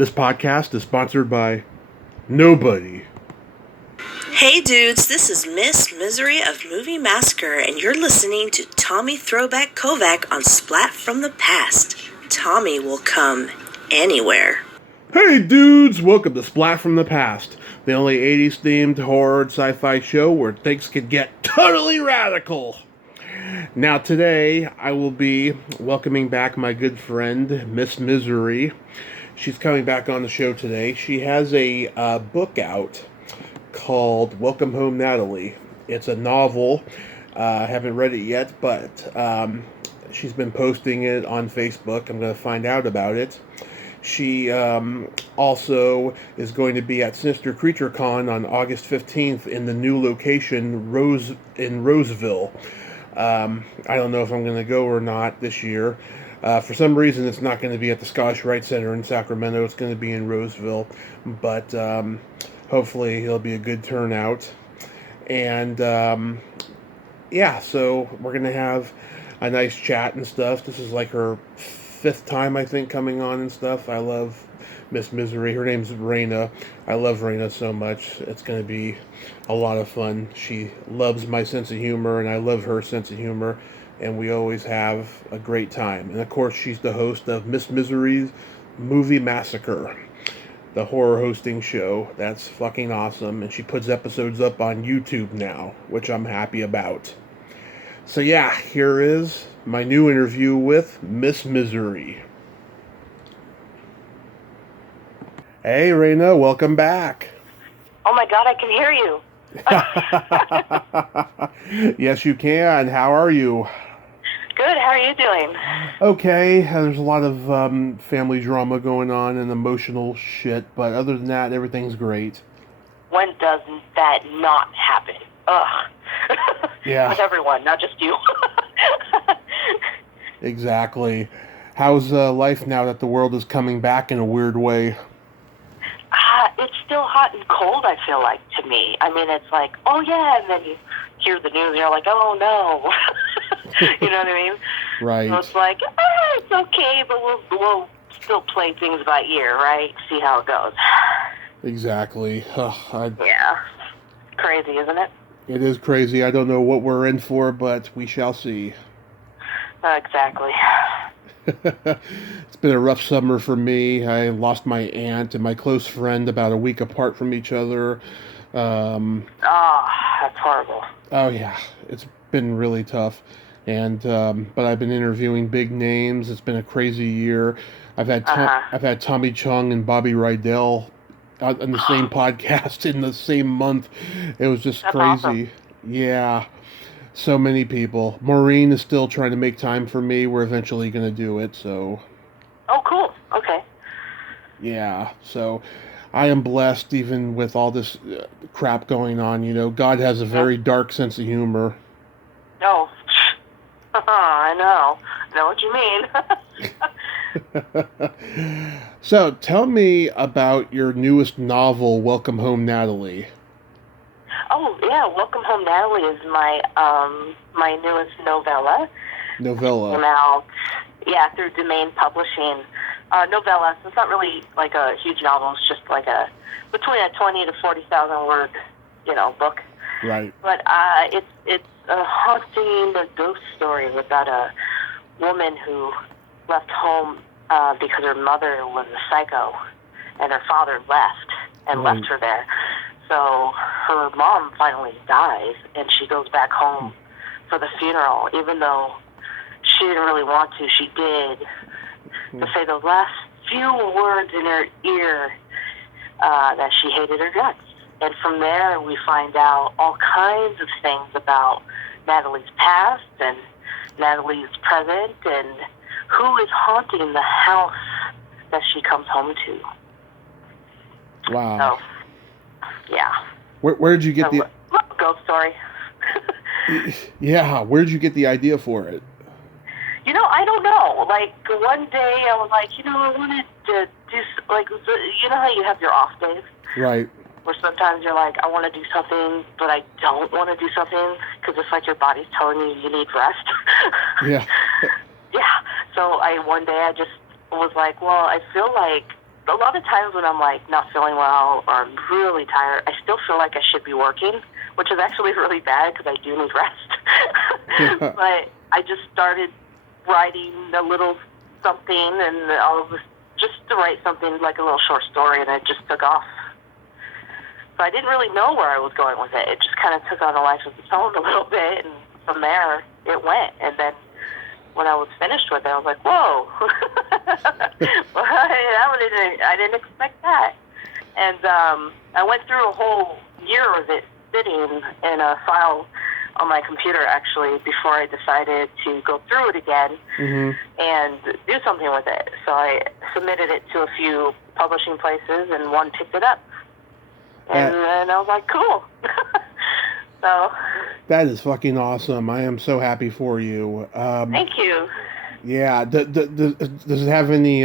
This podcast is sponsored by nobody. Hey dudes, this is Miss Misery of Movie Massacre, and you're listening to Tommy Throwback Kovac on Splat from the Past. Tommy will come anywhere. Hey dudes, welcome to Splat from the Past, the only 80s themed horror and sci-fi show where things can get totally radical. Now today, I will be welcoming back my good friend, Miss Misery. She's coming back on the show today. She has a book out called Welcome Home, Natalie. It's a novel. I haven't read it yet, but she's been posting it on Facebook. I'm going to find out about it. She also is going to be at Sinister Creature Con on August 15th in the new location, Roseville. I don't know if I'm going to go or not this year. For some reason, it's not going to be at the Scottish Rite Center in Sacramento. It's going to be in Roseville. But hopefully it'll be a good turnout. And so we're going to have a nice chat and stuff. This is like her 5th time, I think, coming on and stuff. I love Miss Misery. Her name's Raina. I love Raina so much. It's going to be a lot of fun. She loves my sense of humor, and I love her sense of humor. And we always have a great time. And of course, she's the host of Miss Misery's Movie Massacre, the horror hosting show. That's fucking awesome. And she puts episodes up on YouTube now, which I'm happy about. So yeah, here is my new interview with Miss Misery. Hey, Raina, welcome back. Oh my God, I can hear you. Yes, you can. How are you? Good, how are you doing? Okay, there's a lot of family drama going on and emotional shit, but other than that, everything's great. When does that not happen? Ugh. Yeah. With everyone, not just you. Exactly. How's life now that the world is coming back in a weird way? It's still hot and cold, I feel like, to me. I mean, it's like, oh yeah, and then you hear the news and you're like, oh no. You know what I mean? Right. So it's like, it's okay, but we'll still play things by ear, right? See how it goes. Exactly. Yeah. Crazy, isn't it? It is crazy. I don't know what we're in for, but we shall see. Exactly. It's been a rough summer for me. I lost my aunt and my close friend about a week apart from each other. That's horrible. Oh yeah, it's been really tough. And but I've been interviewing big names. It's been a crazy year. I've had Tommy Chung and Bobby Rydell on the same podcast in the same month. It was just That's crazy. Awesome. Yeah. So many people. Maureen is still trying to make time for me. We're eventually going to do it, so... Oh, cool. Okay. Yeah, so I am blessed even with all this crap going on, you know. God has a very dark sense of humor. Oh, I know. I know what you mean. So, tell me about your newest novel, Welcome Home, Natalie. Oh, yeah, Welcome Home, Natalie is my my newest novella. Novella. Came out, through Domain Publishing. Novella, so it's not really like a huge novel. It's just like between a 20 to 40,000 word, book. Right. But it's a haunting ghost story about a woman who left home because her mother was a psycho, and her father left her there. So her mom finally dies, and she goes back home for the funeral, even though she didn't really want to. She did. To say the last few words in her ear that she hated her guts. And from there, we find out all kinds of things about Natalie's past and Natalie's present and who is haunting the house that she comes home to. Wow. So, yeah. Where did you get the... Ghost story. Yeah, where did you get the idea for it? I don't know. Like, one day I was like, I wanted to do, like, you know how you have your off days? Right. Where sometimes you're like, I want to do something, but I don't want to do something, because it's like your body's telling you need rest. Yeah. Yeah. So one day I just was like, well, I feel like a lot of times when I'm like not feeling well or I'm really tired, I still feel like I should be working, which is actually really bad because I do need rest. But I just started writing a little something, and all of this, just to write something like a little short story, and it just took off. So I didn't really know where I was going with it. It just kind of took on a life of its own a little bit, and from there it went. And then when I was finished with it, I was like, whoa. I didn't expect that. And I went through a whole year of it sitting in a file on my computer, actually, before I decided to go through it again and do something with it. So I submitted it to a few publishing places, and one picked it up. And then I was like, cool. So that is fucking awesome. I am so happy for you. Thank you. Yeah. Does it have any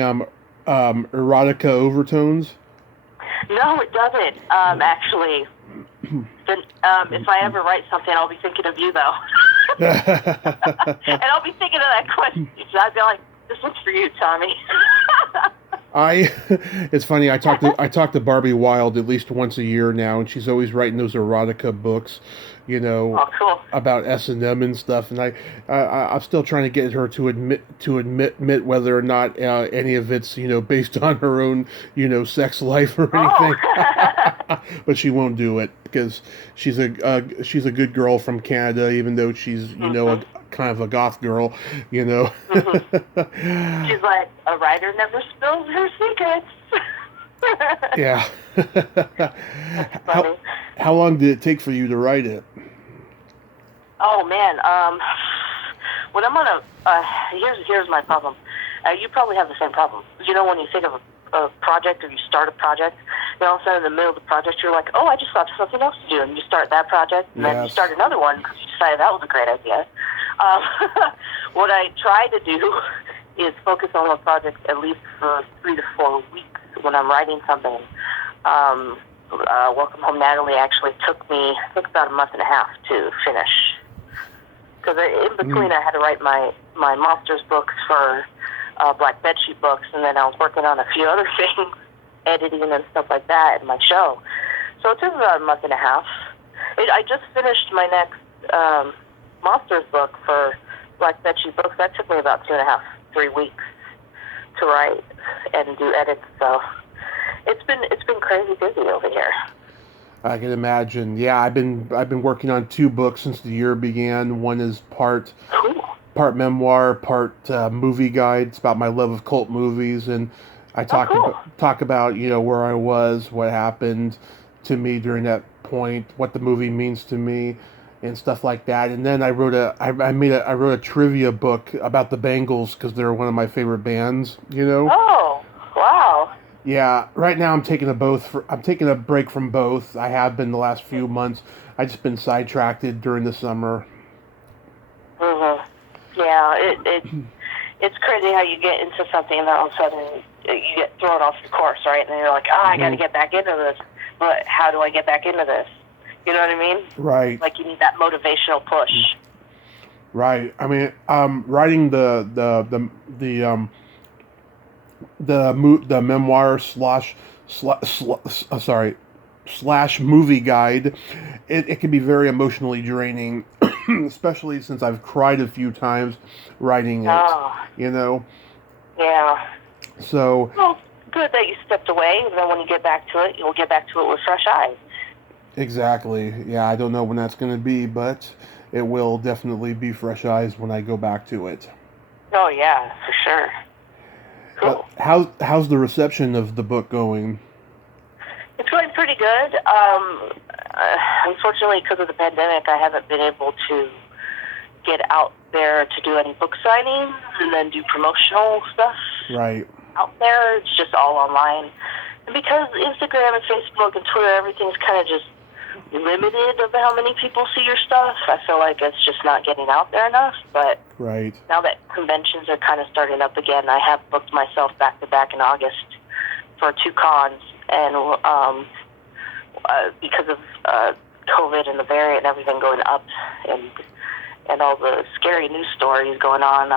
erotica overtones? No, it doesn't. Actually, if I ever write something, I'll be thinking of you, though. And I'll be thinking of that question. I'll be like, this one's for you, Tommy. It's funny. I talk to Barbie Wild at least once a year now, and she's always writing those erotica books, cool. about S&M and stuff. And I'm still trying to get her to admit whether or not any of it's based on her own sex life or anything. But she won't do it because she's a good girl from Canada, even though she's kind of a goth girl, She's like, a writer never spills her secrets. Yeah. How long did it take for you to write it? Oh man, when I'm on here's my problem. You probably have the same problem. When you think of a project or you start a project, then all of a sudden in the middle of the project you're like, oh, I just thought of something else to do, and you start that project, and then you start another one because you decided that was a great idea. What I try to do is focus on a project at least for 3 to 4 weeks when I'm writing something. Welcome Home Natalie actually took about a month and a half to finish. Because in between I had to write my monsters books for Black Bedsheet books, and then I was working on a few other things, editing and stuff like that in my show. So it took about a month and a half. I just finished my next monsters book for Black Bedsheet books. That took me about 2.5, 3 weeks to write and do edits. So it's been crazy busy over here. I can imagine. Yeah, I've been working on 2 books since the year began. One is part memoir, part movie guide. It's about my love of cult movies, and I talk about where I was, what happened to me during that point, what the movie means to me, and stuff like that. And then I wrote a trivia book about the Bangles because they're one of my favorite bands. Oh, wow. Yeah, right now I'm taking a break from both. I have been the last few months. I just been sidetracked during the summer. Yeah, it's crazy how you get into something and all of a sudden you get thrown off your course, right? And then you're like, I got to get back into this. But how do I get back into this? You know what I mean? Right. Like you need that motivational push. Right. I mean, writing the memoir slash movie guide, it can be very emotionally draining, especially since I've cried a few times writing it. Yeah. So. Well, good that you stepped away, and then when you get back to it, you'll get back to it with fresh eyes. Exactly. Yeah, I don't know when that's going to be, but it will definitely be fresh eyes when I go back to it. Oh yeah, for sure. Cool. How's the reception of the book going? It's going pretty good. Unfortunately, because of the pandemic, I haven't been able to get out there to do any book signings and then do promotional stuff. Right. Out there, it's just all online. And because Instagram and Facebook and Twitter, everything's kind of just limited of how many people see your stuff. I feel like it's just not getting out there enough. But now that conventions are kind of starting up again, I have booked myself back-to-back in August for 2 cons. And because of COVID and the variant and everything going up and all the scary news stories going on,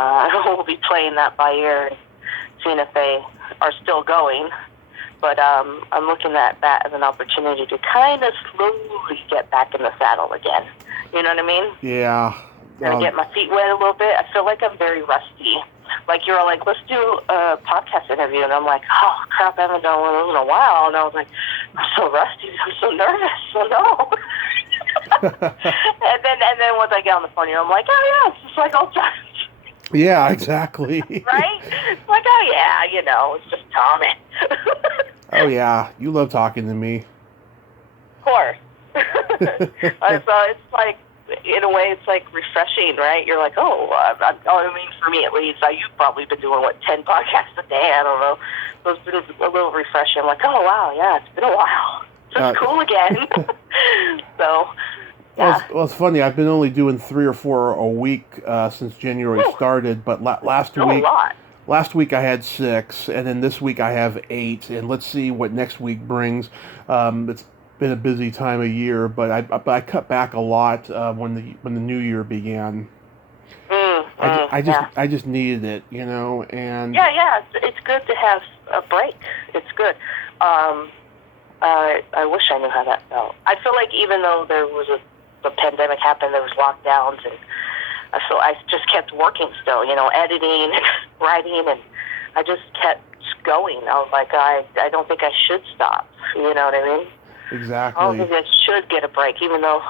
we'll be playing that by ear and seeing if they are still going. But I'm looking at that as an opportunity to kind of slowly get back in the saddle again. You know what I mean? Yeah. Kind of get my feet wet a little bit. I feel like I'm very rusty. Like, you're like, let's do a podcast interview. And I'm like, oh, crap, I haven't done one of those in a while. And I was like, I'm so rusty. I'm so nervous. So no. and then once I get on the phone, I'm like, oh, yeah, it's just like old times. Yeah, exactly. Right? Like, oh, yeah, it's just Tommy. Oh, yeah. You love talking to me. Of course. So it's like, in a way, it's like refreshing, right? You're like, I mean, for me at least, you've probably been doing, 10 podcasts a day? I don't know. So it's been a little refreshing. I'm like, oh, wow, yeah, it's been a while. So it's cool again. So, yeah. Well, it's funny. I've been only doing 3 or 4 a week since January started, but last week... a lot. Last week I had 6, and then this week I have 8, and let's see what next week brings. It's been a busy time of year, but I cut back a lot when the new year began. I just needed it, and yeah, it's good to have a break. It's good. I wish I knew how that felt. I feel like even though there was the pandemic happened, there was lockdowns, and I just kept working still, editing and writing, and I just kept going. I was like, I don't think I should stop. You know what I mean? Exactly. I don't think I should get a break, even though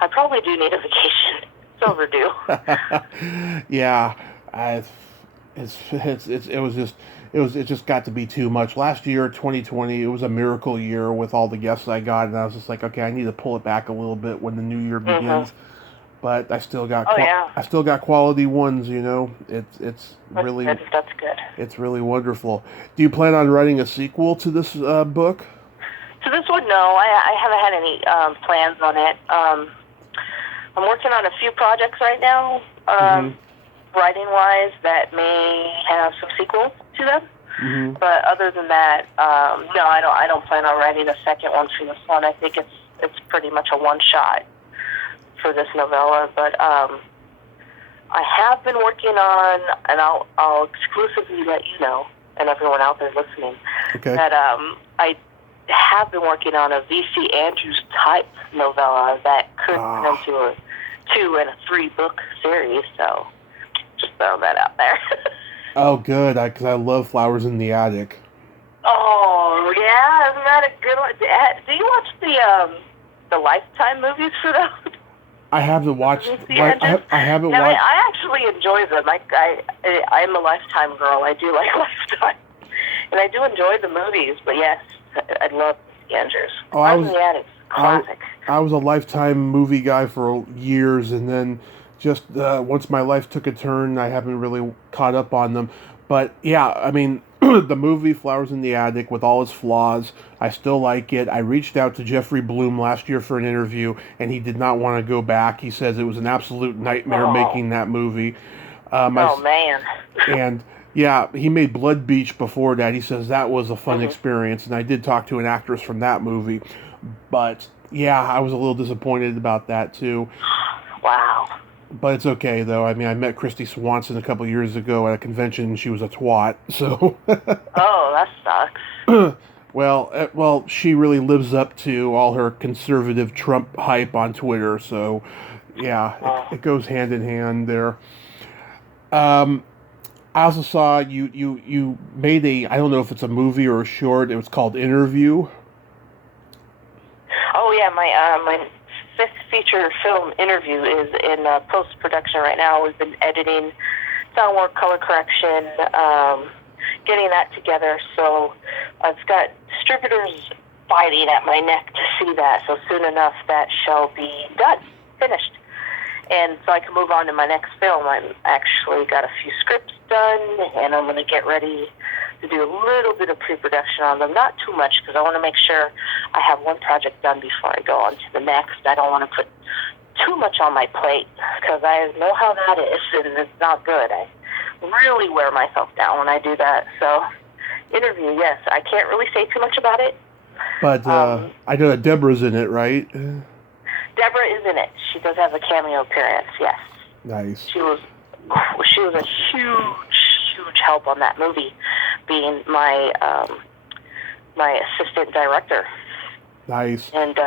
I probably do need a vacation. It's overdue. Yeah, it just got to be too much. Last year, 2020, it was a miracle year with all the guests I got, and I was just like, okay, I need to pull it back a little bit when the new year begins. But I still got I still got quality ones, It's really that's good. It's really wonderful. Do you plan on writing a sequel to this book? To this one, no. I haven't had any plans on it. I'm working on a few projects right now, writing-wise, that may have some sequels to them. Mm-hmm. But other than that, no, I don't plan on writing a second one for this one. I think it's pretty much a one-shot for this novella. But I have been working on, and I'll exclusively let you know, and everyone out there listening, that I have been working on a V.C. Andrews type novella that could turn into a 2 and a 3 book series. So just throw that out there. Oh, good, because I love Flowers in the Attic. Oh yeah, isn't that a good one? Do you watch the Lifetime movies for those? I haven't watched. I haven't watched. I actually enjoy them. I'm a Lifetime girl. I do like Lifetime, and I do enjoy the movies. But yes, I love Andrews. Oh, classic. I was a Lifetime movie guy for years, and then just once my life took a turn, I haven't really caught up on them. But yeah, I mean, the movie Flowers in the Attic, with all its flaws, I still like it. I reached out to Jeffrey Bloom last year for an interview, and he did not want to go back. He says it was an absolute nightmare making that movie. Man. And yeah, he made Blood Beach before that. He says that was a fun experience, and I did talk to an actress from that movie. But yeah, I was a little disappointed about that too. Wow. But it's okay, though. I mean, I met Christy Swanson a couple years ago at a convention, and she was a twat, so... Oh, that sucks. Well, she really lives up to all her conservative Trump hype on Twitter, so, yeah, it goes hand in hand there. I also saw you made I don't know if it's a movie or a short, it was called Interview. Oh, yeah, my 5th feature film Interview is in post-production right now. We've been editing, sound work, color correction, getting that together. So I've got distributors fighting at my neck to see that. So soon enough, that shall be done, finished. And so I can move on to my next film. I've actually got a few scripts done, and I'm going to get ready to do a little bit of pre-production on them. Not too much, because I want to make sure I have one project done before I go on to the next. I don't want to put too much on my plate, because I know how that is, and it's not good. I really wear myself down when I do that. So, Interview, yes. I can't really say too much about it. But I know that Deborah's in it, right? Deborah is in it. She does have a cameo appearance, yes. Nice. She was a huge help on that movie, being my my assistant director. Nice. And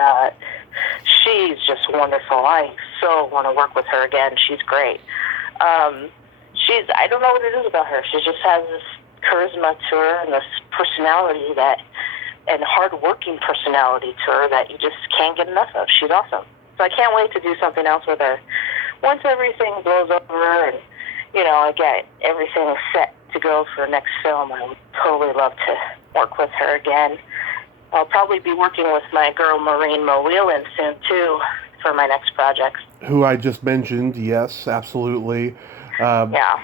she's just wonderful. I so want to work with her again. She's great. I don't know what it is about her. She just has this charisma to her and this personality and hard-working personality to her that you just can't get enough of. She's awesome. So I can't wait to do something else with her. Once everything blows over and, I get everything set to go for the next film, I would totally love to work with her again. I'll probably be working with my girl Maureen Mo-Whelan soon, too, for my next project. Who I just mentioned, yes, absolutely. Yeah.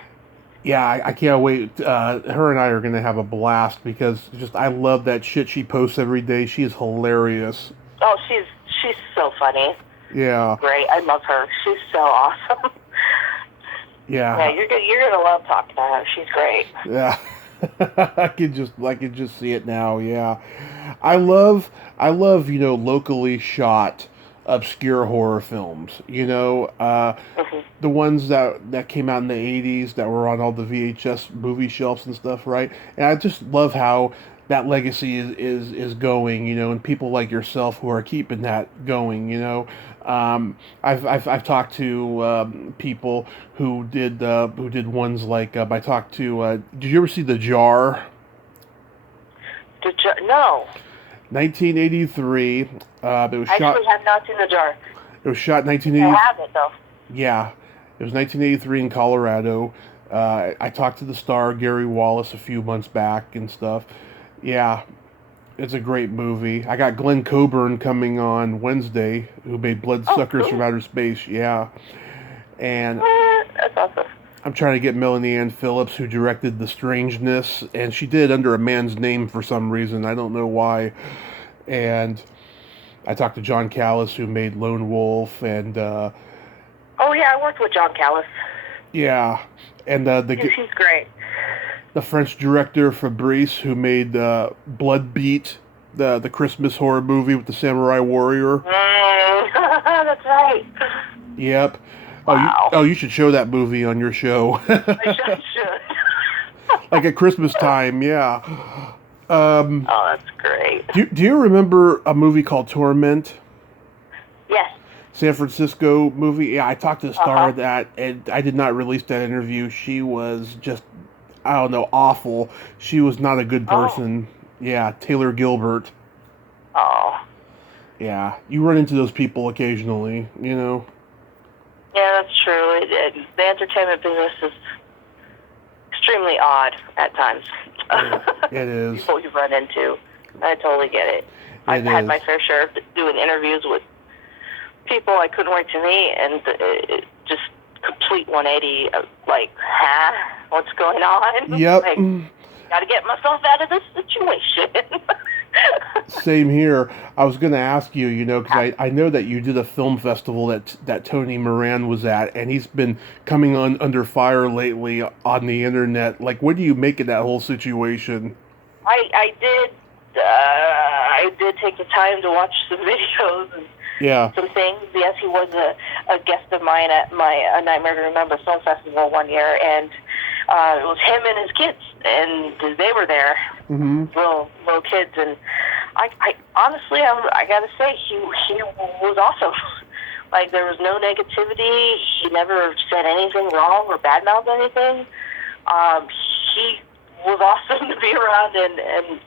Yeah, I can't wait. Her and I are going to have a blast because I love that shit she posts every day. She is hilarious. Oh, she's so funny. Yeah. Great. I love her. She's so awesome. Yeah. Yeah, you're gonna love talking to her. She's great. Yeah. I can just see it now. Yeah. I love locally shot obscure horror films. The ones that came out in the 80s that were on all the VHS movie shelves and stuff, right? And I just love how that legacy is going, and people like yourself who are keeping that going, I've talked to people who did ones like I talked to. Did you ever see The Jar? No. 1983. It was I shot. actually have not seen The Jar. It was shot in 1980. I have it though. Yeah, it was 1983 in Colorado. I talked to the star Gary Wallace a few months back and stuff. Yeah, it's a great movie. I got Glenn Coburn coming on Wednesday, who made Bloodsuckers cool. from Outer Space. Yeah, and that's awesome. I'm trying to get Melanie Ann Phillips, who directed The Strangeness, and she did under a man's name for some reason. I don't know why. And I talked to John Callis, who made Lone Wolf, and oh yeah, I worked with John Callis. Yeah, and he's great. The French director Fabrice, who made Blood Beat, the Christmas horror movie with the samurai warrior. That's right. Yep. Wow. You should show that movie on your show. I should. Like at Christmas time, yeah. Oh, that's great. Do you remember a movie called Torment? Yes. San Francisco movie? Yeah, I talked to the star of that, and I did not release that interview. She was just, I don't know, awful. She was not a good person. Yeah, Taylor Gilbert. Oh. Yeah, you run into those people occasionally, Yeah, that's true. The entertainment business is extremely odd at times. It is. People you run into. I totally get it. I've had my fair share of doing interviews with people I couldn't wait to meet, and just complete 180 of like, what's going on? Yep. Like, gotta get myself out of this situation. Same here. I was going to ask you, because I know that you did a film festival that Tony Moran was at, and he's been coming on under fire lately on the internet. Like, what do you make of that whole situation? I did take the time to watch some videos and some things. Yes, he was a guest of mine at my A Nightmare to Remember film festival one year, and it was him and his kids, and they were there, little kids, and I honestly, I gotta say, he was awesome. Like, there was no negativity. He never said anything wrong or badmouthed anything. He was awesome to be around and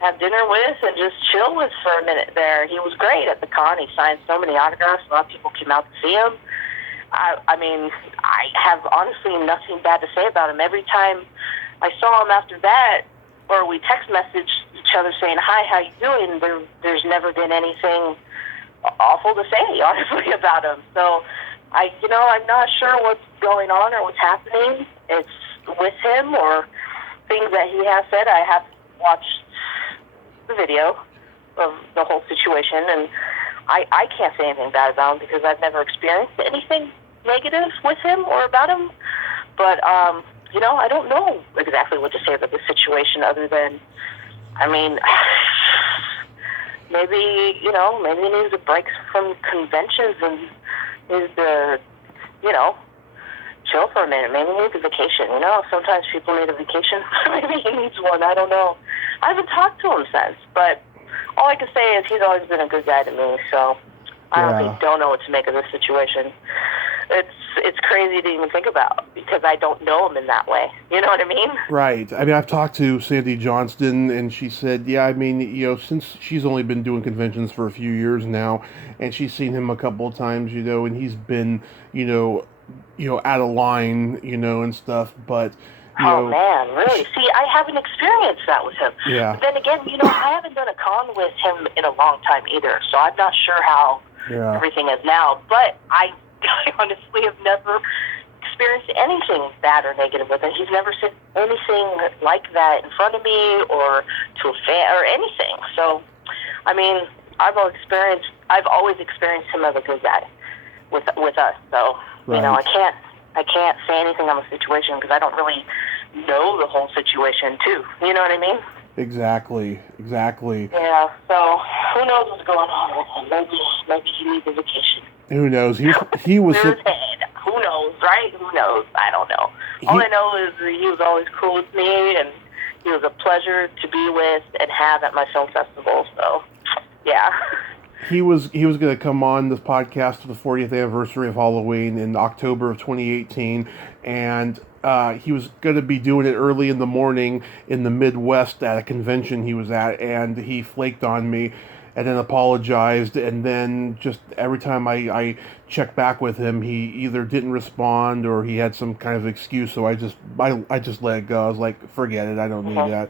have dinner with and just chill with for a minute there. He was great at the con. He signed so many autographs. A lot of people came out to see him. I mean, I have honestly nothing bad to say about him. Every time I saw him after that, or we text messaged each other saying, hi, how you doing? There's never been anything awful to say, honestly, about him. So, I'm not sure what's going on or what's happening. It's with him or things that he has said. I have watched the video of the whole situation, and I can't say anything bad about him because I've never experienced anything negative with him or about him. But, I don't know exactly what to say about this situation other than, maybe he needs a break from conventions and needs to, chill for a minute. Maybe he needs a vacation. Sometimes people need a vacation. Maybe he needs one. I don't know. I haven't talked to him since, but all I can say is he's always been a good guy to me, so I honestly don't know what to make of this situation. It's crazy to even think about because I don't know him in that way. You know what I mean? Right. I mean, I've talked to Sandy Johnston, and she said, yeah, I mean, since she's only been doing conventions for a few years now, and she's seen him a couple of times, and he's been, out of line, and stuff, but... man, really? See, I haven't experienced that with him. Yeah. But then again, I haven't done a con with him in a long time either, so I'm not sure how everything is now. But I honestly have never experienced anything bad or negative with him. He's never said anything like that in front of me or to a fan or anything. So, I mean, I've always experienced him as a good guy with us. So, right. I can't say anything on the situation because I don't really know the whole situation, too. You know what I mean? Exactly. Yeah, so who knows what's going on with him? Maybe he needs a vacation. Who knows? He was... Where's his head? Who knows, right? Who knows? I don't know. All I know is that he was always cool with me, and he was a pleasure to be with and have at my film festival, so, yeah. He was going to come on this podcast for the 40th anniversary of Halloween in October of 2018, and he was going to be doing it early in the morning in the Midwest at a convention he was at, and he flaked on me and then apologized, and then just every time I checked back with him, he either didn't respond or he had some kind of excuse, so I just let it go. I was like, forget it, I don't need that,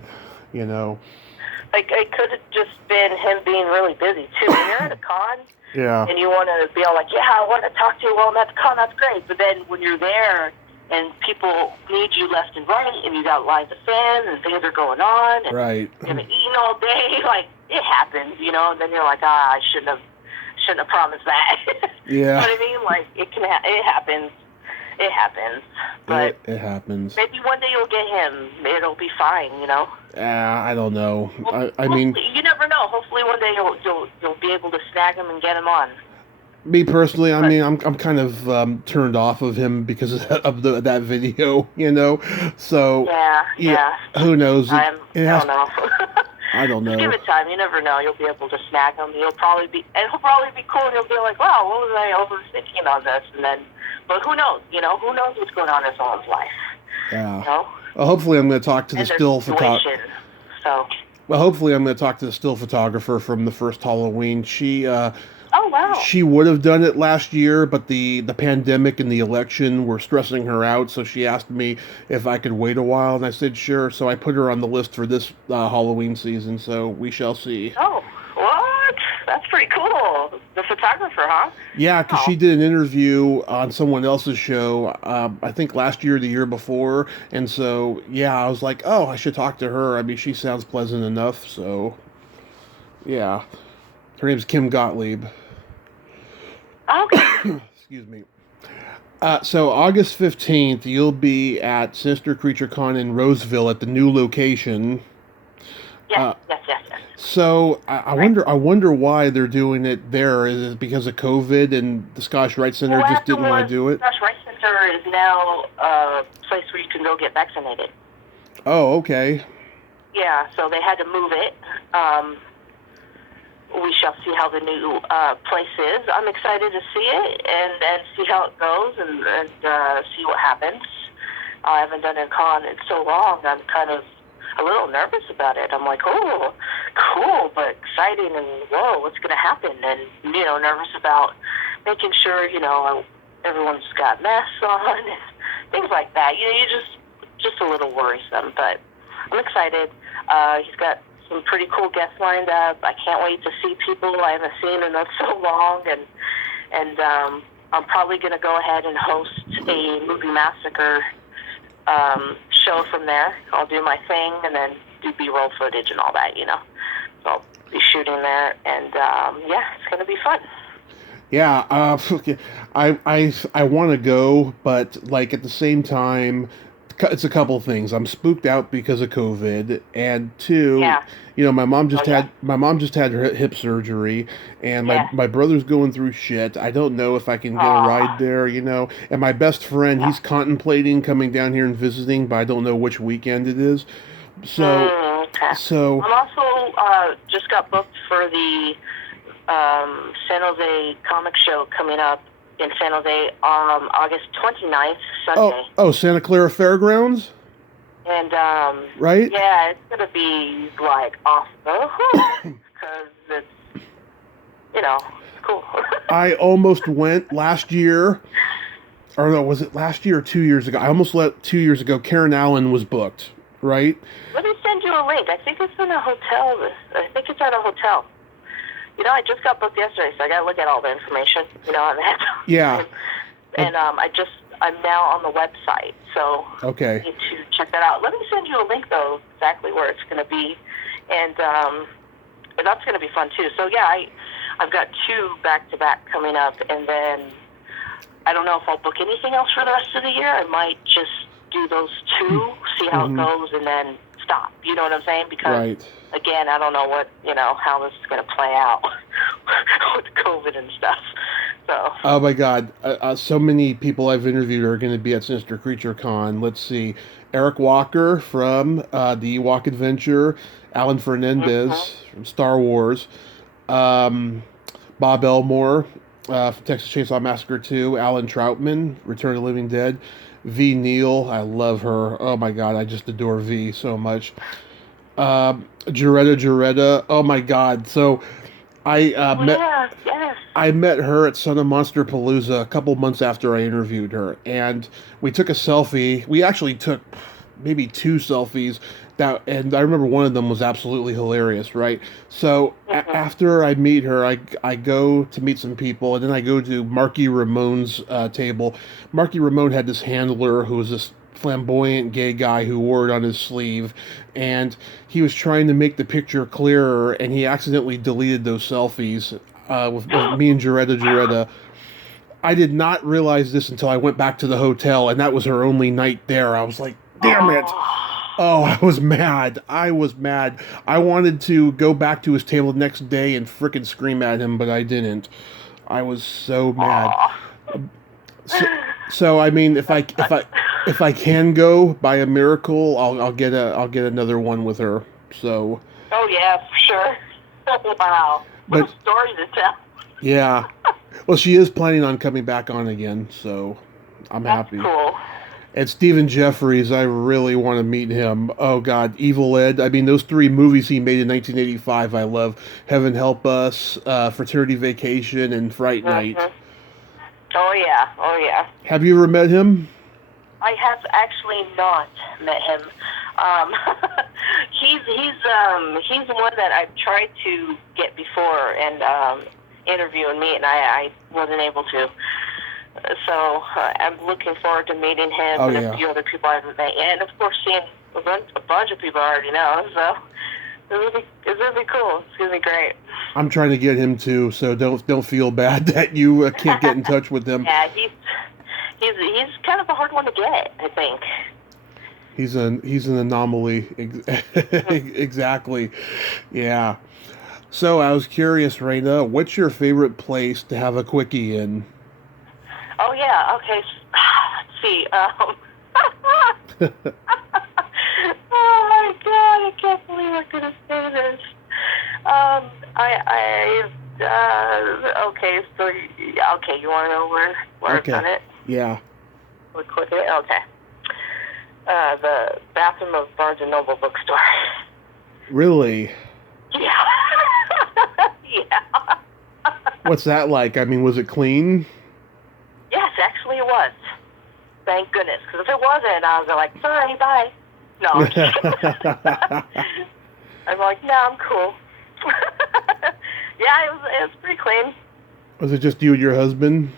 Like, it could have just been him being really busy, too. When you're at a con, and you want to be all like, yeah, I want to talk to you while I'm at the con, that's great. But then when you're there and people need you left and right, and you got lines of fans and things are going on, and right. you've been eating all day, like, it happens, and then you're like, I shouldn't have promised that. Yeah. You know what I mean? Like, it happens. It happens. But it happens. Maybe one day you'll get him. It'll be fine, I don't know. Well, I mean, you never know. Hopefully, one day you'll be able to snag him and get him on. Me personally, I mean, I'm kind of turned off of him because of that video, So yeah. Who knows? I don't know. I don't know. Just give it time. You never know. You'll be able to snag him. He'll probably be cool. And he'll be like, wow, what was I overthinking on this? And then, but who knows? Who knows what's going on in someone's life? Yeah. Well, hopefully, I'm going to talk to the still photographer. So. Well, hopefully, I'm going to talk to the still photographer from the first Halloween. She. Oh, wow. She would have done it last year, but the pandemic and the election were stressing her out, so she asked me if I could wait a while, and I said sure, so I put her on the list for this Halloween season, so we shall see. Oh, what? That's pretty cool. The photographer, huh? Yeah, because she did an interview on someone else's show, I think last year or the year before, and so, yeah, I was like, oh, I should talk to her. I mean, she sounds pleasant enough, so, yeah. Her name's Kim Gottlieb. Okay. Excuse me. So August 15th, you'll be at Sinister Creature Con in Roseville at the new location. Yes. So I wonder why they're doing it there. Is it because of COVID and the Scottish Rite Center just didn't want to do it? Scottish Rite Center is now a place where you can go get vaccinated. Oh, okay. Yeah, so they had to move it. We shall see how the new place is. I'm excited to see it and see how it goes and see what happens. I haven't done a con in so long. I'm kind of a little nervous about it. I'm like, oh, cool, but exciting, and whoa, what's going to happen? And, nervous about making sure, everyone's got masks on and things like that. You just a little worrisome, but I'm excited. He's got some pretty cool guests lined up. I can't wait to see people I haven't seen in so long, and I'm probably going to go ahead and host a movie Massacre show from there. I'll do my thing and then do B-roll footage and all that, So I'll be shooting there, and it's going to be fun. Yeah, I want to go, but at the same time, it's a couple of things. I'm spooked out because of COVID, and two, my mom just had her hip surgery, and my brother's going through shit. I don't know if I can get a ride there, And my best friend, he's contemplating coming down here and visiting, but I don't know which weekend it is. So So I'm also just got booked for the San Jose comic show coming up in San Jose on August 29th, Sunday. Santa Clara Fairgrounds? And, right? Yeah, it's going to be, like, off the hook, because it's, cool. I almost went last year, or no, was it last year or 2 years ago? I almost let 2 years ago, Karen Allen was booked, right? Let me send you a link. I think it's in a hotel. I think it's at a hotel. I just got booked yesterday, so I got to look at all the information, on that. Yeah. And I'm now on the website, so okay. I need to check that out. Let me send you a link, though, exactly where it's going to be, and that's going to be fun, too. So, yeah, I've got 2 back-to-back coming up, and then I don't know if I'll book anything else for the rest of the year. I might just do those 2, see how it goes, and then stop. You know what I'm saying? Because, again, I don't know what, how this is going to play out with COVID and stuff. So. Oh my God! So many people I've interviewed are going to be at Sinister Creature Con. Let's see: Eric Walker from the Ewok Adventure, Alan Fernandez from Star Wars, Bob Elmore from Texas Chainsaw Massacre 2, Alan Troutman, Return of the Living Dead, V. Neal. I love her. Oh my God! I just adore V so much. Jaretta. Oh my God! So. I met her at Son of Monster Palooza a couple months after I interviewed her, and we took a selfie. We actually took maybe 2 selfies, and I remember one of them was absolutely hilarious, right? So after I meet her, I go to meet some people, and then I go to Marky Ramon's table. Marky Ramone had this handler who was this flamboyant gay guy who wore it on his sleeve, and he was trying to make the picture clearer, and he accidentally deleted those selfies with me and Jaretta. I did not realize this until I went back to the hotel, and that was her only night there. I was like, damn it. Oh, I was mad. I wanted to go back to his table the next day and frickin' scream at him, but I didn't. I was so mad. So I mean, if I can go by a miracle, I'll get another one with her. So. Oh yeah, for sure. Wow. What a story to tell. Yeah. Well, she is planning on coming back on again, so I'm happy. Cool. And Stephen Jeffries, I really want to meet him. Oh God, Evil Ed. I mean, those 3 movies he made in 1985, I love. Heaven Help Us, Fraternity Vacation, and Fright Night. Oh yeah. Have you ever met him? I have actually not met him. He's the one that I've tried to get before and interview and meet, and I wasn't able to. So I'm looking forward to meeting him and a few other people I haven't met yet, and of course seeing a bunch of people I already know. So it's really cool. It's gonna be great. I'm trying to get him too, so don't feel bad that you can't get in touch with him. Yeah, he's kind of a hard one to get, I think. He's an anomaly. Exactly. Yeah. So I was curious, Raina, what's your favorite place to have a quickie in? Oh yeah. Okay. Let's see. Oh my God! I can't believe I'm gonna say this. Okay. You want to know where I've done it? Yeah. Okay. The bathroom of Barnes and Noble bookstore. Really? Yeah. Yeah. What's that like? I mean, was it clean? Yes, actually it was. Thank goodness. Because if it wasn't, I was like, sorry, bye. No, I'm kidding. I'm like, no, I'm cool. Yeah, it was pretty clean. Was it just you and your husband?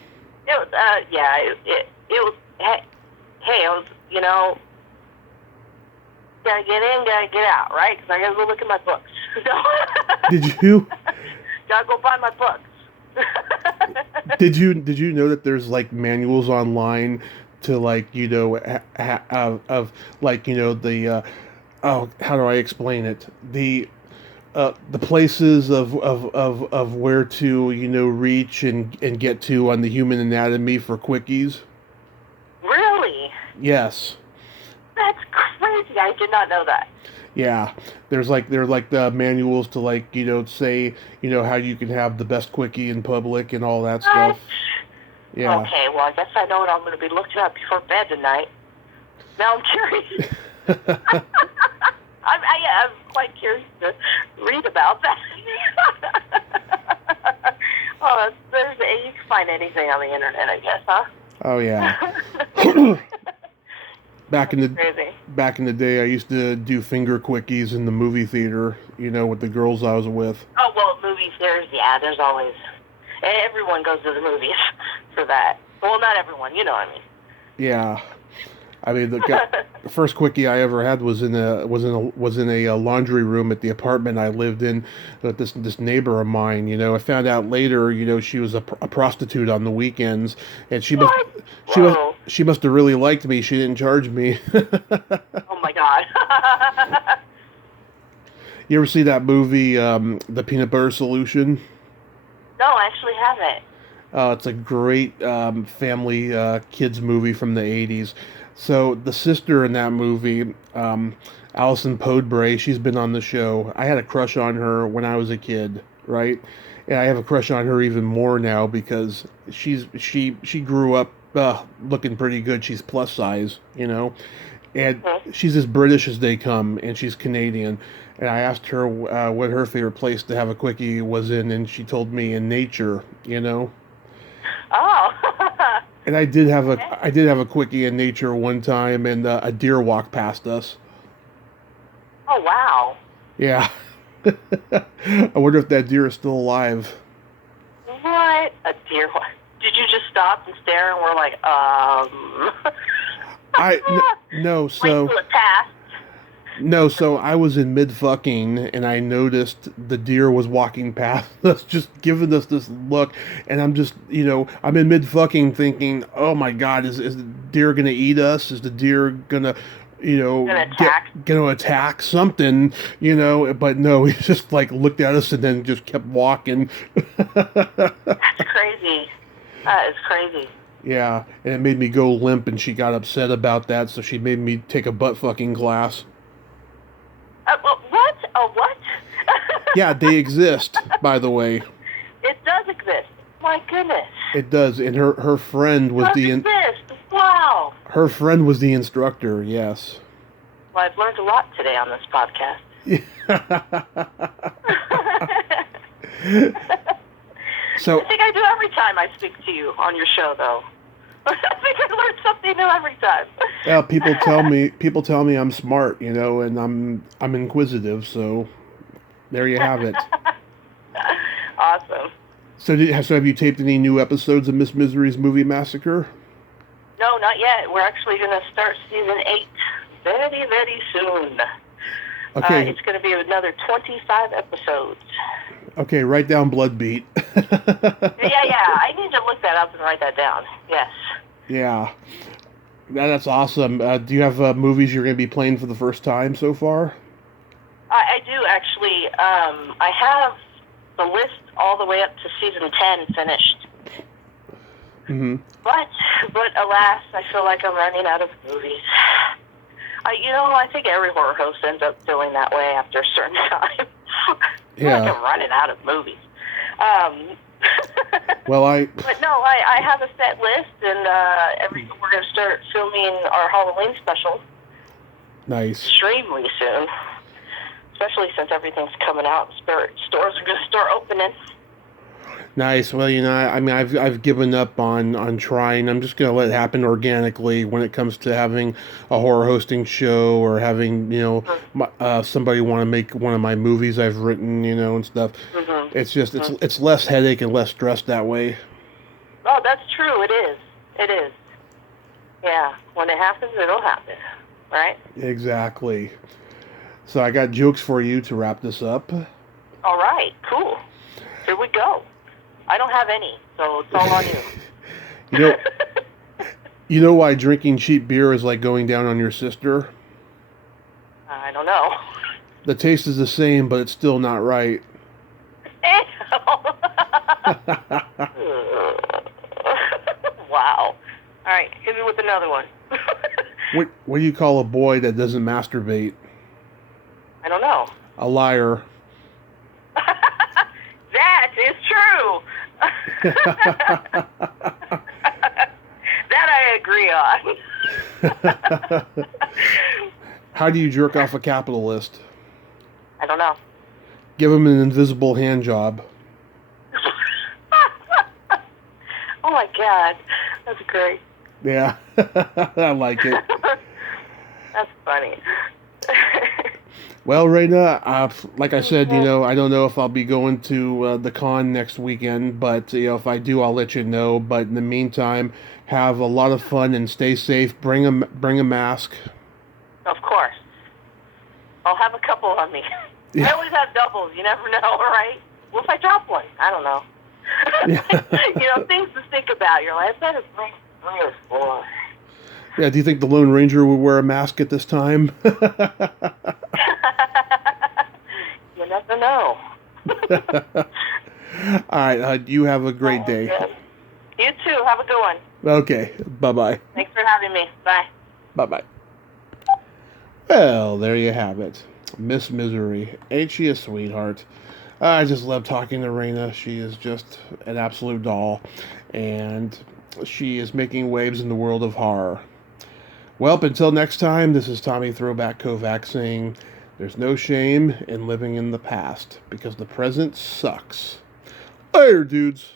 It was, it was, hey, it was, gotta get in, gotta get out, right? Because I gotta go look at my books. Did you? Gotta go buy my books. Did you know that there's like manuals online to like of like the how do I explain it, the places of where to reach and get to on the human anatomy for quickies? Really? Yes. That's crazy. I did not know that. Yeah, they're like the manuals to like say how you can have the best quickie in public and all that What? stuff. Yeah. Okay, well, I guess I know what I'm going to be looking at before bed tonight. Now I'm curious. I'm quite curious to read about that. Oh, you can find anything on the internet, I guess, huh? Oh yeah. Back in the day, I used to do finger quickies in the movie theater, with the girls I was with. Oh, well, movies, there's always, everyone goes to the movies for that. Well, not everyone, you know what I mean. Yeah. I mean, the first quickie I ever had was in a laundry room at the apartment I lived in. With this neighbor of mine, I found out later, she was a prostitute on the weekends, and she must have really liked me. She didn't charge me. Oh my God. You ever see that movie, The Peanut Butter Solution? No, I actually haven't. It's a great family kids movie from the 80s. So the sister in that movie, Alison Podbray, she's been on the show. I had a crush on her when I was a kid, right? And I have a crush on her even more now because she grew up looking pretty good. She's plus size, and she's as British as they come, and she's Canadian. And I asked her what her favorite place to have a quickie was in, and she told me in nature, Oh. And I did have a quickie in nature one time, and a deer walked past us. Oh, wow. Yeah. I wonder if that deer is still alive. What? A deer? Did you just stop and stare and were like, No, so... Wait till it passed. No, so I was in mid-fucking, and I noticed the deer was walking past us, just giving us this look, and I'm just, I'm in mid-fucking thinking, oh my God, is the deer gonna eat us? Is the deer gonna, gonna attack something, but no, he just, looked at us and then just kept walking. That's crazy. That is crazy. Yeah, and it made me go limp, and she got upset about that, so she made me take a butt-fucking class. What? Oh, what? Yeah, they exist, by the way. It does exist. My goodness. It does, and her friend was Wow. Her friend was the instructor. Yes. Well, I've learned a lot today on this podcast. So I think I do every time I speak to you on your show, though. I think I learn something new every time. Yeah, people tell me I'm smart, and I'm inquisitive. So there you have it. Awesome. So have you taped any new episodes of Miss Misery's Movie Massacre? No, not yet. We're actually going to start season 8 very, very soon. Okay. It's going to be another 25 episodes. Okay, write down Bloodbeat. Yeah. I need to look that up and write that down. Yes. Yeah. That's awesome. Do you have movies you're going to be playing for the first time so far? I do, actually. I have the list all the way up to season 10 finished. Mm-hmm. But alas, I feel like I'm running out of movies. I think every horror host ends up feeling that way after a certain time. Yeah. Like I'm running out of movies. Well, But no, I have a set list, and we're going to start filming our Halloween special. Nice. Extremely soon. Especially since everything's coming out. Stores are going to start opening. Nice. Well, I've given up on trying. I'm just going to let it happen organically when it comes to having a horror hosting show or having, somebody want to make one of my movies I've written, and stuff. Mm-hmm. It's just, it's less headache and less stress that way. Oh, that's true. It is. It is. Yeah. When it happens, it'll happen. Right? Exactly. So I got jokes for you to wrap this up. All right. Cool. Here we go. I don't have any, so it's all on you. You know why drinking cheap beer is like going down on your sister? I don't know. The taste is the same, but it's still not right. Wow. All right, hit me with another one. What do you call a boy that doesn't masturbate? I don't know. A liar. That is true. That I agree on. How do you jerk off a capitalist? I don't know. Give him an invisible hand job. Oh my God, that's great. Yeah, I like it. That's funny. Well, Raina, like I said, I don't know if I'll be going to the con next weekend, but if I do, I'll let you know. But in the meantime, have a lot of fun and stay safe. Bring a mask. Of course. I'll have a couple on me. Yeah. I always have doubles. You never know, right? What if I drop one? I don't know. Things to think about. You're like, I better bring 3 or 4. Yeah, do you think the Lone Ranger would wear a mask at this time? You never know. All right, you have a great day. Yeah. You too. Have a good one. Okay, bye-bye. Thanks for having me. Bye. Bye-bye. Well, there you have it. Miss Misery. Ain't she a sweetheart? I just love talking to Raina. She is just an absolute doll. And she is making waves in the world of horror. Well, until next time, this is Tommy Throwback Kovac saying, there's no shame in living in the past, because the present sucks. Later, dudes.